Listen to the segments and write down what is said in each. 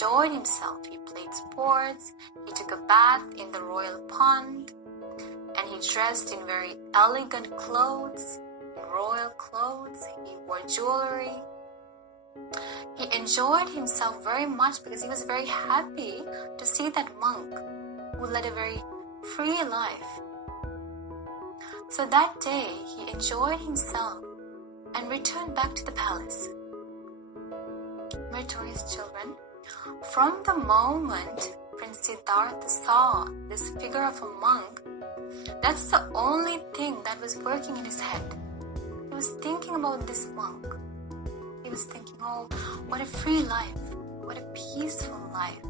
enjoyed himself. He played sports, he took a bath in the royal pond, and he dressed in very elegant clothes, in royal clothes. He wore jewelry. He enjoyed himself very much because he was very happy to see that monk who led a very free life. So that day he enjoyed himself and returned back to the palace. Meritorious children, from the moment Prince Siddhartha saw this figure of a monk, that's the only thing that was working in his head. He was thinking about this monk. He was thinking, oh, what a free life, what a peaceful life,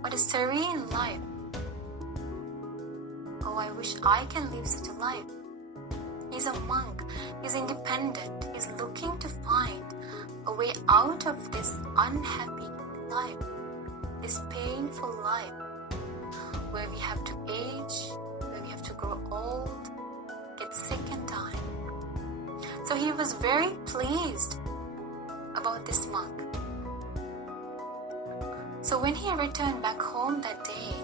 what a serene life. Oh, I wish I can live such a life. He's a monk, he's independent, he's looking to find a way out of this unhappy life, this painful life, where we have to age, where we have to grow old, get sick and die. So he was very pleased about this monk. So when he returned back home that day,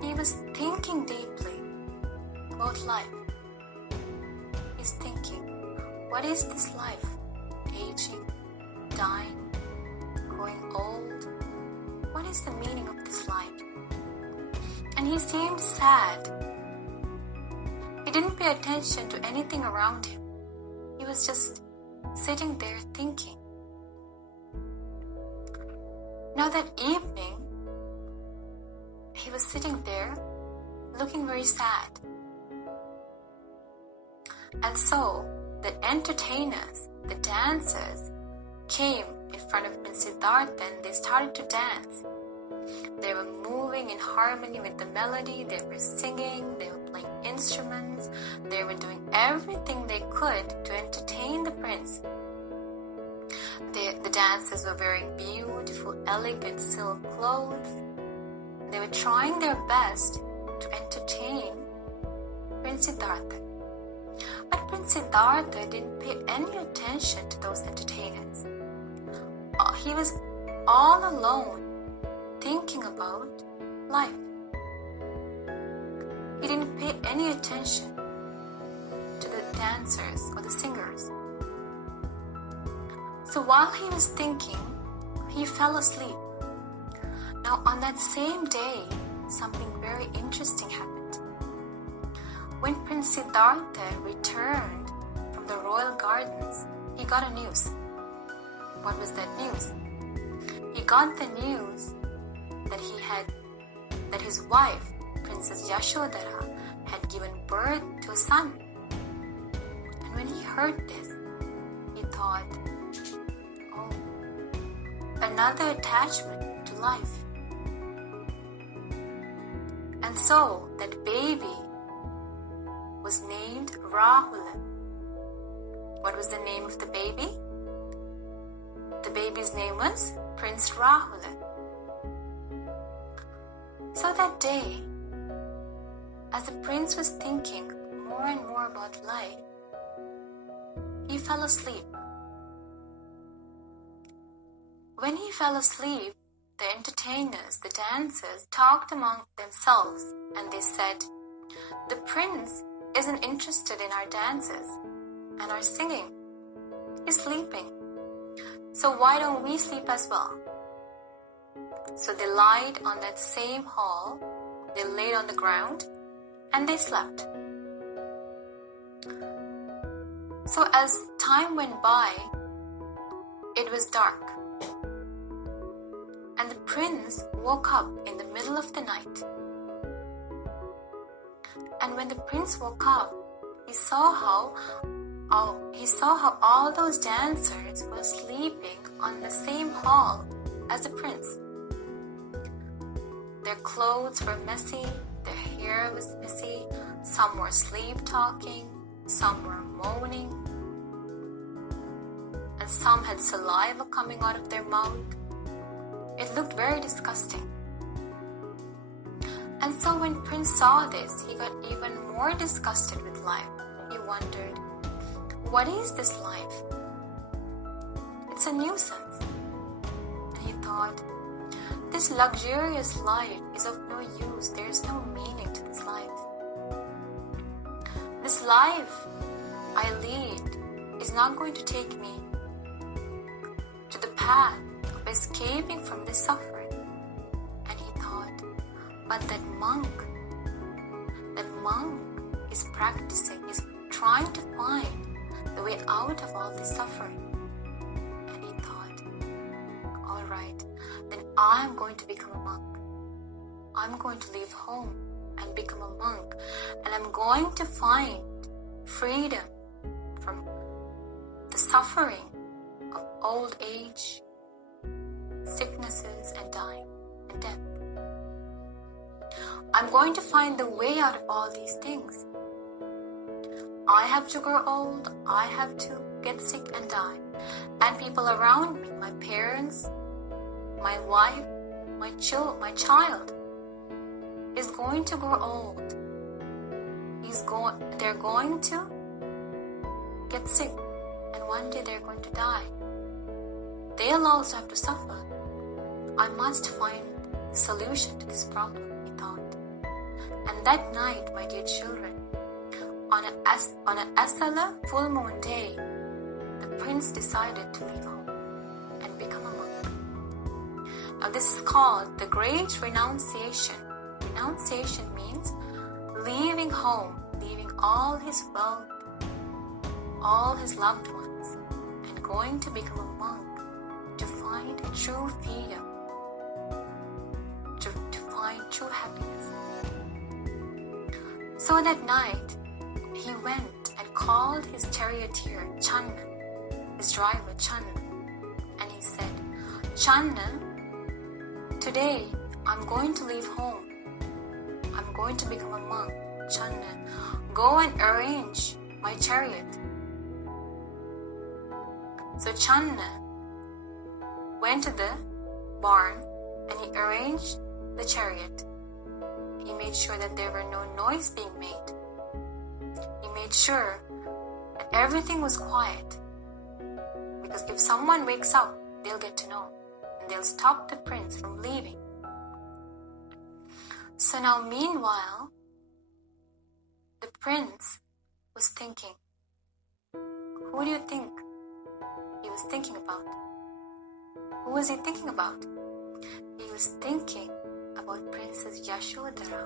he was thinking deeply about life. He's thinking, what is this life? Aging, dying, growing old. What is the meaning of this life? And he seemed sad. He didn't pay attention to anything around him. He was just sitting there thinking. Now that evening, he was sitting there looking very sad. And so the entertainers, the dancers, came in front of Prince Siddhartha and they started to dance. They were moving in harmony with the melody, they were singing, they were playing instruments, they were doing everything they could to entertain the prince. The dancers were wearing beautiful, elegant silk clothes. They were trying their best to entertain Prince Siddhartha. But Prince Siddhartha didn't pay any attention to those entertainers. He was all alone thinking about life. He didn't pay any attention to the dancers or the singers. So while he was thinking, he fell asleep. Now on that same day, something very interesting happened. When Prince Siddhartha returned from the royal gardens, he got a news. What was that news? He got the news that his wife, Princess Yashodhara, had given birth to a son. And when he heard this, he thought, oh, another attachment to life. And so that baby was named Rahula. What was the name of the baby? The baby's name was Prince Rahula. So that day, as the prince was thinking more and more about life, he fell asleep. When he fell asleep, the entertainers, the dancers, talked among themselves and they said, the prince isn't interested in our dances and our singing. He's sleeping. So why don't we sleep as well? So they lied on that same hall, they laid on the ground, and they slept. So as time went by, it was dark. And the prince woke up in the middle of the night. And when the prince woke up, he saw how all those dancers were sleeping on the same hall as the prince. Their clothes were messy, their hair was messy, some were sleep-talking, some were moaning, and some had saliva coming out of their mouth. It looked very disgusting. And so when Prince saw this, he got even more disgusted with life. He wondered, what is this life? It's a nuisance. And he thought, this luxurious life is of no use. There is no meaning to this life. This life I lead is not going to take me to the path of escaping from this suffering. And he thought, but that monk is practicing, is trying to find the way out of all this suffering. And he thought, alright, then I'm going to become a monk. I'm going to leave home and become a monk. And I'm going to find freedom from the suffering of old age, sicknesses, and dying and death. I'm going to find the way out of all these things. I have to grow old, I have to get sick and die. And people around me, my parents, my wife, my child, is going to grow old. They're going to get sick, and one day they're going to die. They'll also have to suffer. I must find a solution to this problem, he thought. And that night, my dear children, on an Asala full moon day, the prince decided to leave home and become a monk. Now this is called the Great Renunciation. Renunciation means leaving home, leaving all his wealth, all his loved ones, and going to become a monk to find true freedom, to find true happiness. So that night, he went and called his charioteer, Chandan, his driver, Chandan, and he said, Chandan, today I'm going to leave home. I'm going to become a monk. Chandan, go and arrange my chariot. So Chandan went to the barn and he arranged the chariot. He made sure that there were no noise being made. He made sure that everything was quiet. Because if someone wakes up, they'll get to know. And they'll stop the prince from leaving. So now meanwhile, the prince was thinking. Who do you think he was thinking about? Who was he thinking about? He was thinking about Princess Yashodhara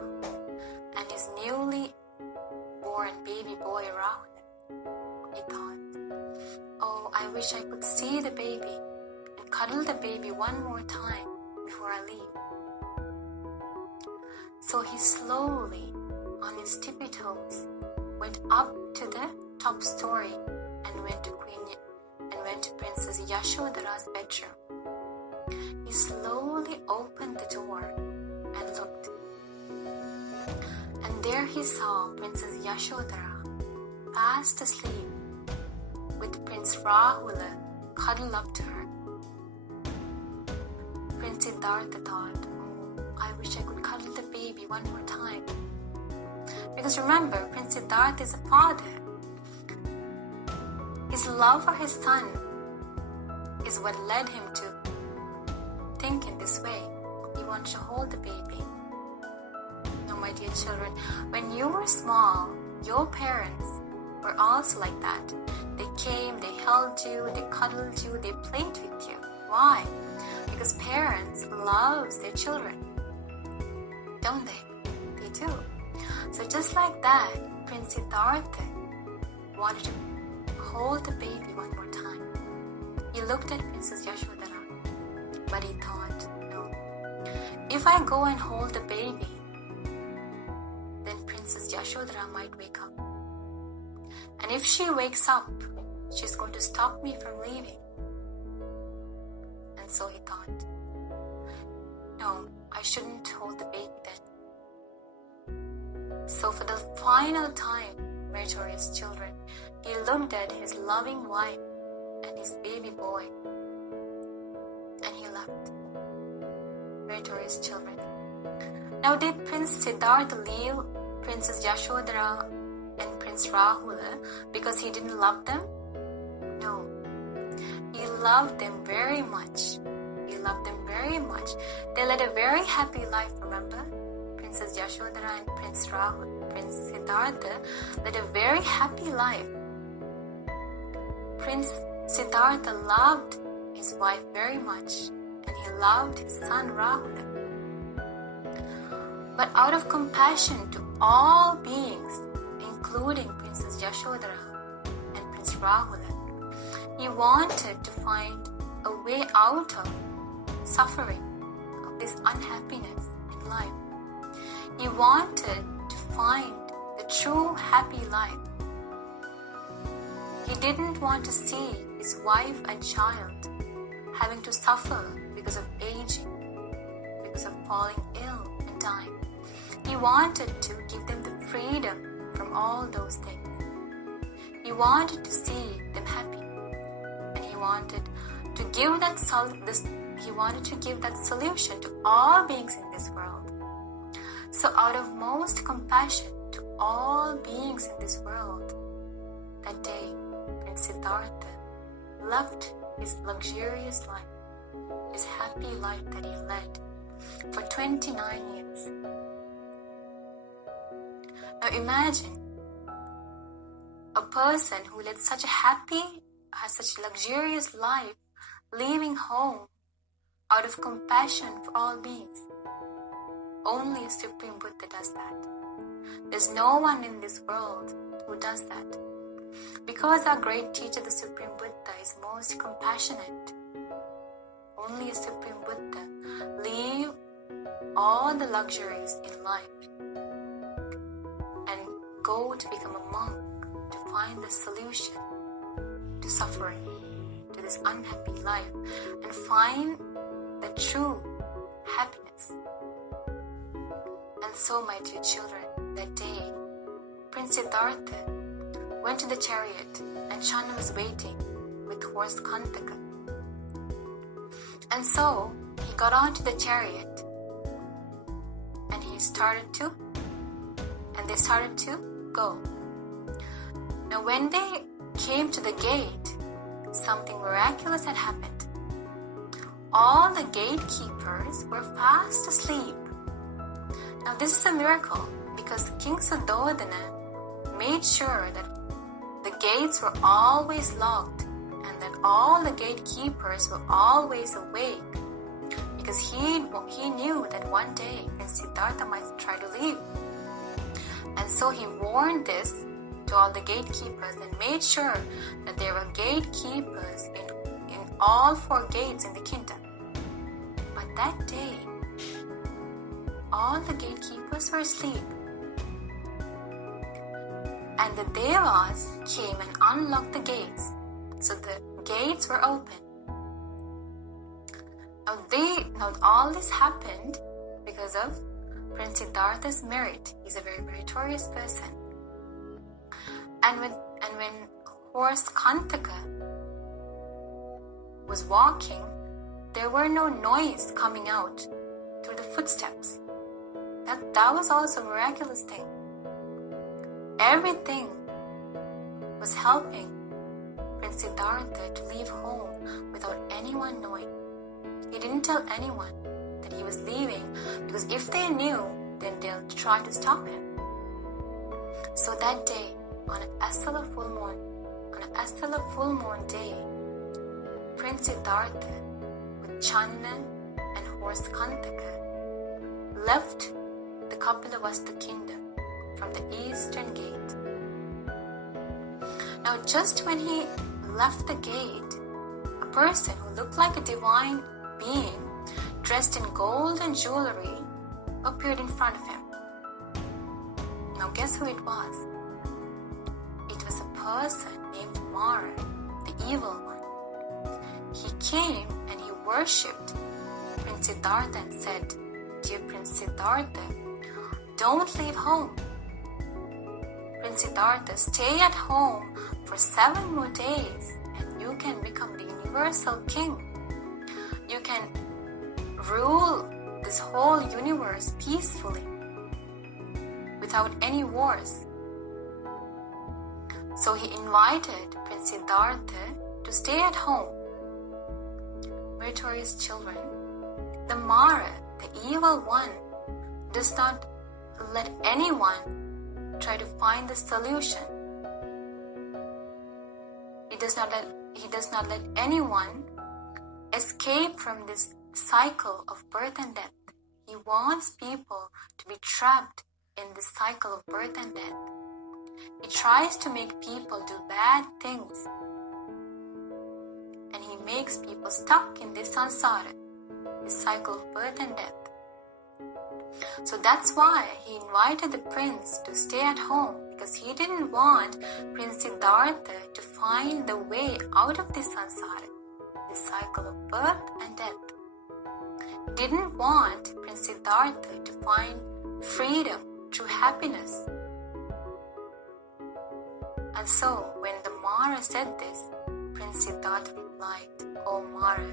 and his newly born baby boy Rahul. He thought, oh, I wish I could see the baby and cuddle the baby one more time before I leave. So he slowly, on his tippy toes, went up to the top story and went to Princess Yashodhara's bedroom. He slowly opened the door and looked. And there he saw Princess Yashodhara fast asleep with Prince Rahula cuddled up to her. Prince Siddhartha thought, oh, I wish I could cuddle the baby one more time. Because remember, Prince Siddhartha is a father. His love for his son is what led him to think in this way. He wants to hold the baby. No, my dear children, when you were small, your parents were also like that. They came, they held you, they cuddled you, they played with you. Why? Because parents love their children. Don't they? They do. So just like that, Prince Siddhartha wanted to hold the baby one more time. He looked at Princess Yashodhara, but he thought, no, if I go and hold the baby, then Princess Yashodhara might wake up. And if she wakes up, she's going to stop me from leaving. And so he thought, no, I shouldn't hold the baby then. So for the final time, meritorious children, he looked at his loving wife and his baby boy, and he left. Meritorious children. Now did Prince Siddhartha leave Princess Yashodhara and Prince Rahula because he didn't love them? No. He loved them very much. He loved them very much. They led a very happy life, remember? Princess Yashodhara and Prince Siddhartha led a very happy life. Prince Siddhartha loved his wife very much, and he loved his son Rahula. But out of compassion to all beings, including Princess Yashodhara and Prince Rahula, he wanted to find a way out of suffering, of this unhappiness in life. He wanted to find the true happy life. He didn't want to see his wife and child having to suffer because of aging, because of falling ill and dying. He wanted to give them the freedom from all those things. He wanted to see them happy, and he wanted to give that solution to all beings in this world. So out of most compassion to all beings in this world, that day Prince Siddhartha loved his luxurious life, his happy life that he led for 29 years. Now imagine a person who led such a luxurious life, leaving home out of compassion for all beings. Only a Supreme Buddha does that. There's no one in this world who does that. Because our great teacher, the Supreme Buddha, is most compassionate, only a Supreme Buddha leave all the luxuries in life and go to become a monk to find the solution to suffering, to this unhappy life, and find the true happiness. And so, my dear children, that day, Prince Siddhartha went to the chariot, and Channa was waiting with horse Kantaka. And so, he got onto the chariot, and they started to go. Now, when they came to the gate, something miraculous had happened. All the gatekeepers were fast asleep. Now, this is a miracle because King Suddhodana made sure that the gates were always locked and that all the gatekeepers were always awake, because he knew that one day Prince Siddhartha might try to leave. And so he warned this to all the gatekeepers and made sure that there were gatekeepers in all 4 gates in the kingdom. But that day, all the gatekeepers were asleep. And the Devas came and unlocked the gates. So the gates were open. Now all this happened because of Prince Siddhartha's merit. He's a very meritorious person. And when horse Kantaka was walking, there were no noise coming out through the footsteps. That was also a miraculous thing. Everything was helping Prince Siddhartha to leave home without anyone knowing. He didn't tell anyone that he was leaving, because if they knew, then they'll try to stop him. So that day, on an Asthala full moon day, Prince Siddhartha with Channa and horse Kantaka left the Kapilavastu kingdom from the eastern gate. Now, just when he left the gate, a person who looked like a divine being, dressed in gold and jewelry, appeared in front of him. Now, guess who it was? It was a person named Mara, the evil one. He came and he worshipped Prince Siddhartha and said, "Dear Prince Siddhartha, don't leave home. Prince Siddhartha, stay at home for 7 more days and you can become the universal king. You can rule this whole universe peacefully without any wars." So he invited Prince Siddhartha to stay at home. meritorious children, the Mara, the evil one, does not let anyone try to find the solution. He does not let anyone escape from this cycle of birth and death. He wants people to be trapped in this cycle of birth and death. He tries to make people do bad things, and he makes people stuck in this samsara, this cycle of birth and death. So that's why he invited the prince to stay at home, because he didn't want Prince Siddhartha to find the way out of this samsara, this cycle of birth and death. He didn't want Prince Siddhartha to find freedom, true happiness. And so, when the Mara said this, Prince Siddhartha replied, "Oh Mara,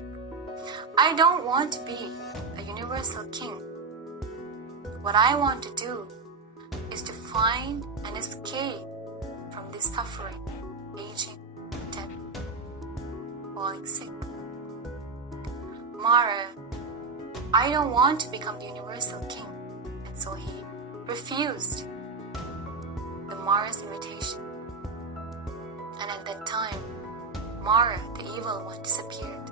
I don't want to be a universal king. What I want to do is to find an escape from this suffering, aging, death, falling sick. Mara, I don't want to become the universal king." And so he refused the Mara's invitation. And at that time, Mara, the evil one, disappeared.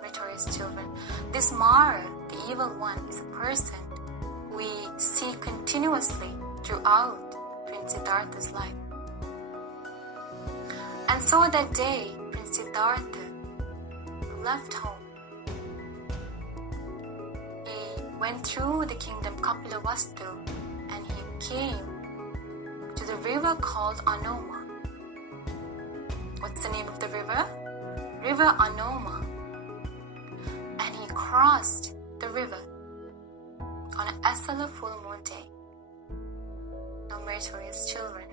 Meritorious children, this Mara, the evil one, is a person we see continuously throughout Prince Siddhartha's life. And so that day, Prince Siddhartha left home. He went through the kingdom Kapilavastu and he came to the river called Anoma. What's the name of the river? River Anoma. And he crossed the river on an Asala full moon day. Now, meritorious children,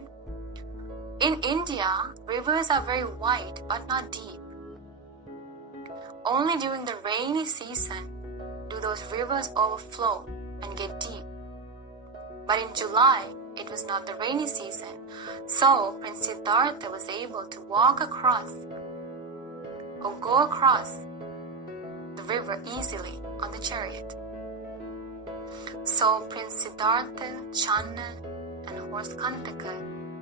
in India, rivers are very wide but not deep. Only during the rainy season do those rivers overflow and get deep. But in July, it was not the rainy season, so Prince Siddhartha was able to walk across or go across the river easily on the chariot. So Prince Siddhartha, Channa, and horse Kantaka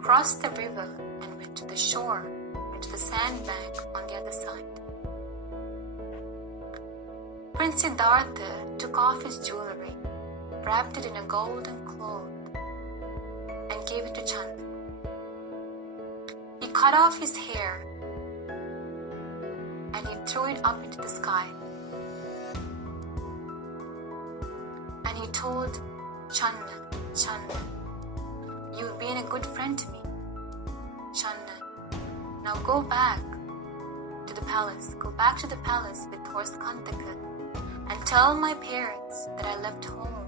crossed the river and went to the shore, went to the sandbank on the other side. Prince Siddhartha took off his jewelry, wrapped it in a golden cloth, and gave it to Channa. He cut off his hair and he threw it up into the sky. And he told Channa, "Channa, you've been a good friend to me. Channa, now go back to the palace. Go back to the palace with horse Kantaka and tell my parents that I left home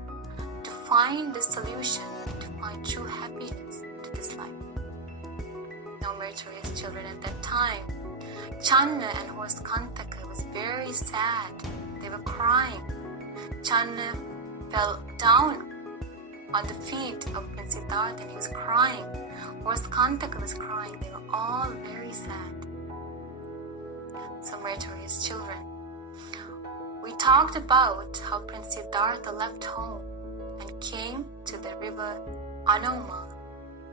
to find the solution, to find true happiness to this life." Now, meritorious children, at that time, Channa and horse Kantaka was very sad. They were crying. Channa fell down on the feet of Prince Siddhartha and he was crying. Horse Kantaka was crying. They were all very sad. So, meritorious children, we talked about how Prince Siddhartha left home and came to the river Anoma,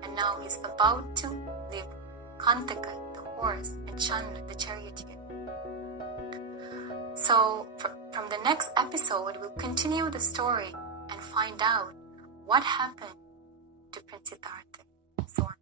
and now he's about to leave Kantaka, the horse, and Channa, the charioteer. So from the next episode, we'll continue the story and find out what happened to Prince Siddhartha, so on.